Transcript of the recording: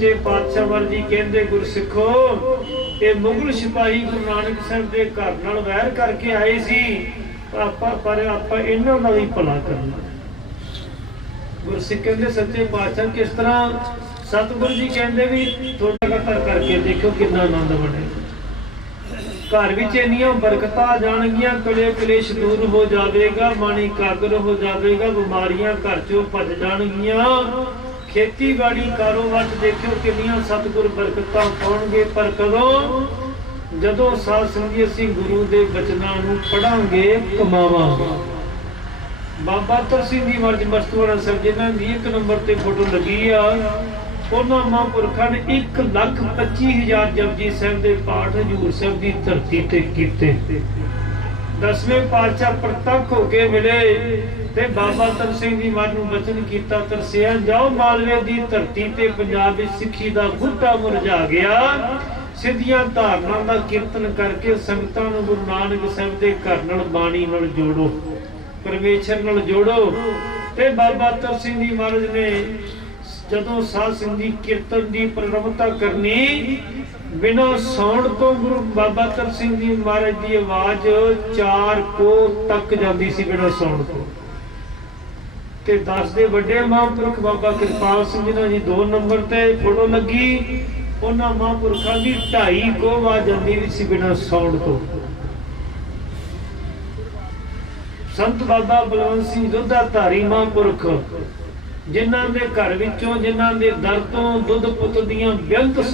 ਜੇ ਪਾਤਸ਼ਾਹ ਵਰ ਜੀ ਕਹਿੰਦੇ, ਗੁਰਸਿੱਖੋ, ਇਹ ਮੁਗਲ ਸਿਪਾਹੀ ਗੁਰੂ ਨਾਨਕ ਸਾਹਿਬ ਦੇ ਘਰ ਨਾਲ ਵੈਰ ਕਰਕੇ ਆਏ ਸੀ, ਆਪਾਂ, ਪਰ ਆਪਾਂ ਇਹਨਾਂ ਦਾ ਵੀ ਭਲਾ ਕਰਨਾ ਗੁਰਸਿੱਖ ਕਹਿੰਦੇ, ਸੱਚੇ ਪਾਤਸ਼ਾਹ, ਕਿਸ ਤਰ੍ਹਾਂ ਸਤਿਗੁਰੂ ਜੀ ਕਹਿੰਦੇ ਵੀ ਥੋੜਾ ਘਟਾ ਕਰਕੇ ਦੇਖੋ ਕਿੰਨਾ ਆਨੰਦ ਬਣੇ ਘਰ ਵਿੱਚ ਇੰਨੀਆਂ ਬਰਕਤਾਂ ਆ ਜਾਣਗੀਆਂ, ਕਲੇ ਕਲੇਸ਼ ਦੂਰ ਹੋ ਜਾਵੇਗਾ, ਮਾਣੀ ਕਾਗਰ ਹੋ ਜਾਵੇਗਾ, ਬਿਮਾਰੀਆਂ ਘਰ ਚੋਂ ਭੱਜ ਜਾਣਗੀਆਂ। ਖੇਤੀਬਾੜੀ ਕਾਰੋਬਾਰ ਦੇਖਿਓ ਕਿੰਨੀਆਂ ਸਤਿਗੁਰ ਬਰਕਤਾਂ ਪਾਉਣਗੇ, ਪਰ ਕਦੋਂ? ਜਦੋਂ ਸਾਧ ਸੰਗੀ ਅਸੀਂ ਗੁਰੂ ਦੇ ਬਚਨਾਂ ਨੂੰ ਪੜਾਂਗੇ ਕਮਾਵਾਂਗੇ। ਬਾਬਾ ਤਰਸੀ ਦੀ ਮਰਜ ਮਸਤੂਰਾ ਸਾਹਿਬ, ਜਿਨ੍ਹਾਂ ਦੀ ਇੱਕ ਨੰਬਰ ਤੇ ਫੋਟੋ ਲੱਗੀ ਆ, ਉਹਨਾਂ ਮਹਾਂਪੁਰਖਾਂ ਨੇ 1 ਲੱਖ 25 ਹਜ਼ਾਰ ਜਪਜੀ ਸਾਹਿਬ ਦੇ ਪਾਠ ਹਜੂਰ ਸਾਹਿਬ ਦੀ ਧਰਤੀ ਤੇ ਕੀਤੇ। ਦਸਵੇਂ ਪਾਤਸ਼ਾਹ ਪ੍ਰਤੱਖ ਹੋ ਕੇ ਮਿਲੇ ਤੇ ਬਾਬਾ ਤਰ ਸਿੰਘ ਜੀ ਮਨ ਨੂੰ ਬਚਨ ਕੀਤਾ, ਤਰਸਿਆ, ਜਾਓ ਮਾਲਵੇ ਦੀ ਧਰਤੀ ਤੇ ਪੰਜਾਬ ਵਿੱਚ ਸਿੱਖੀ ਦਾ ਬੂਟਾ ਮੁਰਝਾ ਗਿਆ। ਸਿੱਧੀਆਂ ਧਾਰਨਾ ਦਾ ਕੀਰਤਨ ਕਰਕੇ ਸੰਗਤਾਂ ਨੂੰ ਗੁਰੂ ਨਾਨਕ ਸਾਹਿਬ ਦੇ ਘਰ ਨਾਲ ਬਾਣੀ ਨਾਲ ਜੋੜੋ, ਪਰਮੇਸ਼ਰ ਨਾਲ ਜੋੜੋ। ਤੇ ਬਾਬਾ ਤਰਸ ਸਿੰਘ ਜੀ ਮਹਾਰਾਜ ਨੇ ਜਦੋਂ ਸਾਧ ਸੰਗਤ ਦੀ ਕੀਰਤਨ ਦੀ ਪ੍ਰਣਮਤਾ ਕਰਨੀ ਬਿਨਾ ਸੌਣ ਤੋਂ ਗੁਰੂ ਬਾਬਾ ਤਰ ਸਿੰਘ ਜੀ ਮਹਾਰਾਜ ਦੀ ਆਵਾਜ਼ 4 ਕੋ ਤੱਕ ਜਾਂਦੀ ਸੀ ਬਿਨਾਂ ਸੌਣ ਤੋਂ। ਤੇ 10 ਦੇ ਵੱਡੇ ਮਹਾਂਪੁਰਖ ਬਾਬਾ ਕਿਰਪਾਲ ਸਿੰਘ ਜੀ ਜੀ 2 ਨੰਬਰ ਤੇ ਫੋਟੋ ਲੱਗੀ। ਉਹਨਾਂ ਮਹਾਂਪੁਰਖਾਂ ਦੀ 2.5 ਕੋ ਆਵਾਜ਼ ਜਾਂਦੀ ਸੀ ਬਿਨਾਂ ਸੌਣ ਤੋਂ। ਸੰਤ ਬਾਬਾ ਬਲਵੰਤ ਸਿੰਘ ਦੁੱਧਾ ਧਾਰੀ ਮਹਾਂਪੁਰਖ, ਜਿਨ੍ਹਾਂ ਦੇ ਘਰ ਵਿੱਚੋਂ, ਜਿਨ੍ਹਾਂ ਦੇ ਦਰ ਤੋਂ ਦੁੱਧ ਪੁੱਤ ਦੀਆਂ ਬੇਅੰਤ